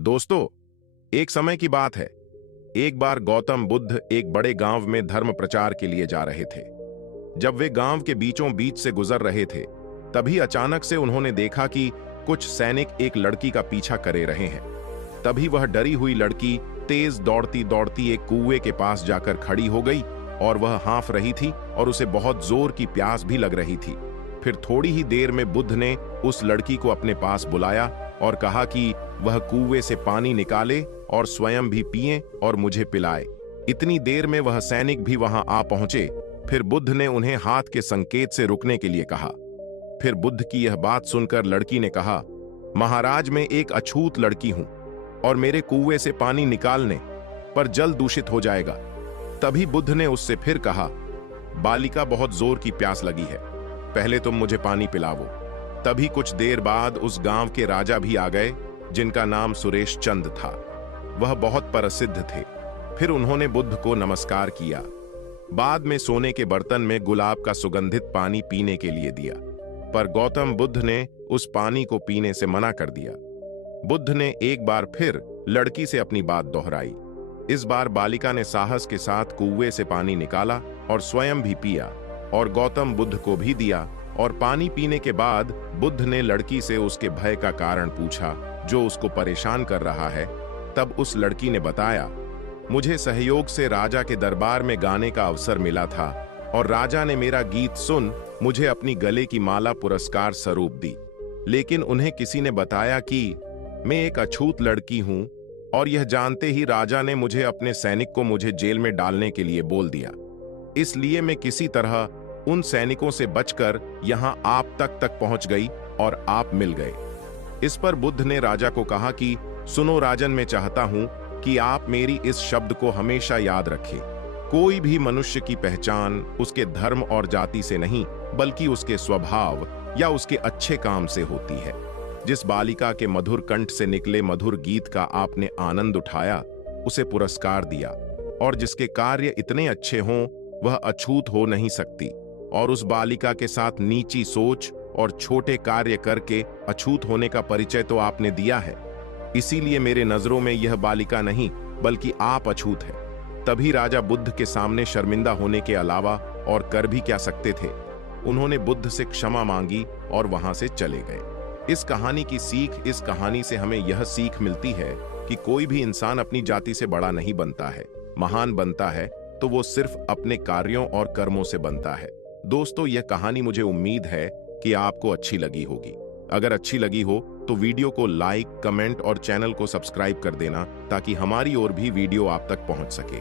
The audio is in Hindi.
दोस्तों, एक समय की बात है। एक बार गौतम बुद्ध एक बड़े गांव में धर्म प्रचार के लिए जा रहे थे। जब वे गांव के बीचों बीच से गुजर रहे थे, तभी अचानक से उन्होंने देखा कि कुछ सैनिक एक लड़की का पीछा करे रहे हैं। तभी वह डरी हुई लड़की तेज दौड़ती दौड़ती एक कुएं के पास जाकर खड़ी हो गई और वह हाँफ रही थी और उसे बहुत जोर की प्यास भी लग रही थी। फिर थोड़ी ही देर में बुद्ध ने उस लड़की को अपने पास बुलाया और कहा कि वह कुएं से पानी निकाले और स्वयं भी पिए और मुझे पिलाए। इतनी देर में वह सैनिक भी वहां आ पहुंचे। फिर बुद्ध ने उन्हें हाथ के संकेत से रुकने के लिए कहा। फिर बुद्ध की यह बात सुनकर लड़की ने कहा, महाराज, मैं एक अछूत लड़की हूं और मेरे कुएं से पानी निकालने पर जल दूषित हो जाएगा। तभी बुद्ध ने उससे फिर कहा, बालिका, बहुत जोर की प्यास लगी है, पहले तुम मुझे पानी पिलाओ। तभी कुछ देर बाद उस गांव के राजा भी आ गए, जिनका नाम सुरेश चंद था। वह बहुत प्रसिद्ध थे। फिर उन्होंने बुद्ध को नमस्कार किया। बाद में सोने के बर्तन में गुलाब का सुगंधित पानी पीने के लिए दिया, पर गौतम बुद्ध ने उस पानी को पीने से मना कर दिया। बुद्ध ने एक बार फिर लड़की से अपनी बात दोहराई। इस बार बालिका ने साहस के साथ कुएं से पानी निकाला और स्वयं भी पिया और गौतम बुद्ध को भी दिया। और पानी पीने के बाद बुद्ध ने लड़की से उसके भय का कारण पूछा, जो उसको परेशान कर रहा है। तब उस लड़की ने बताया, मुझे सहयोग से राजा के दरबार में गाने का अवसर मिला था और राजा ने मेरा गीत सुन मुझे अपनी गले की माला पुरस्कार स्वरूप दी। लेकिन उन्हें किसी ने बताया कि मैं एक अछूत लड़की हूं और यह जानते ही राजा ने मुझे अपने सैनिक को मुझे जेल में डालने के लिए बोल दिया। इसलिए मैं किसी तरह उन सैनिकों से बचकर यहां आप तक पहुंच गई और आप मिल गए। इस पर बुद्ध ने राजा को कहा कि सुनो राजन, मैं चाहता हूं कि आप मेरी इस शब्द को हमेशा याद रखें। कोई भी मनुष्य की पहचान उसके धर्म और जाति से नहीं, बल्कि उसके स्वभाव या उसके अच्छे काम से होती है। जिस बालिका के मधुर कंठ से निकले मधुर गीत का आपने आनंद उठाया, उसे पुरस्कार दिया। और जिसके कार्य इतने अच्छे हों, वह अछूत हो नहीं सकती। और उस बालिका के साथ नीची सोच और छोटे कार्य करके अछूत होने का परिचय तो आपने दिया है। इसीलिए मेरे नजरों में यह बालिका नहीं, बल्कि आप अछूत हैं। तभी राजा बुद्ध के सामने शर्मिंदा होने के अलावा और कर भी क्या सकते थे। उन्होंने बुद्ध से क्षमा मांगी और वहां से चले गए। इस कहानी की सीख, इस कहानी से हमें यह सीख मिलती है कि कोई भी इंसान अपनी जाति से बड़ा नहीं बनता है। महान बनता है तो वो सिर्फ अपने कार्यों और कर्मों से बनता है। दोस्तों, यह कहानी मुझे उम्मीद है कि आपको अच्छी लगी होगी। अगर अच्छी लगी हो तो वीडियो को लाइक, कमेंट और चैनल को सब्सक्राइब कर देना, ताकि हमारी और भी वीडियो आप तक पहुंच सके।